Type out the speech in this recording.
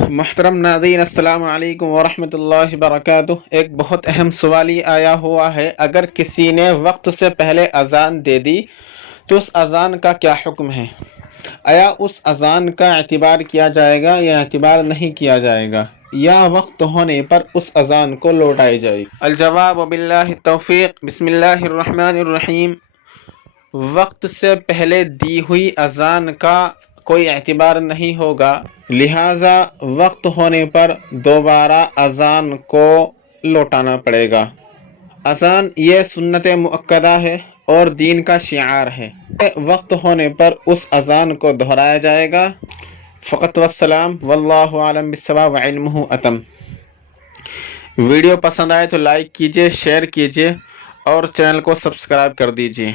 محترم ناظرین، السلام علیکم ورحمۃ اللہ وبرکاتہ۔ ایک بہت اہم سوال یہ آیا ہوا ہے، اگر کسی نے وقت سے پہلے اذان دے دی تو اس اذان کا کیا حکم ہے؟ آیا اس اذان کا اعتبار کیا جائے گا یا اعتبار نہیں کیا جائے گا، یا وقت ہونے پر اس اذان کو لوٹائی جائے گی؟ الجواب باللہ التوفیق۔ بسم اللہ الرحمن الرحیم۔ وقت سے پہلے دی ہوئی اذان کا کوئی اعتبار نہیں ہوگا، لہٰذا وقت ہونے پر دوبارہ اذان کو لوٹانا پڑے گا۔ اذان یہ سنت مؤکدہ ہے اور دین کا شعار ہے۔ وقت ہونے پر اس اذان کو دہرایا جائے گا۔ فقط والسلام، واللہ عالم بالصواب وعلمہ اتم۔ ویڈیو پسند آئے تو لائک کیجئے، شیئر کیجئے اور چینل کو سبسکرائب کر دیجئے۔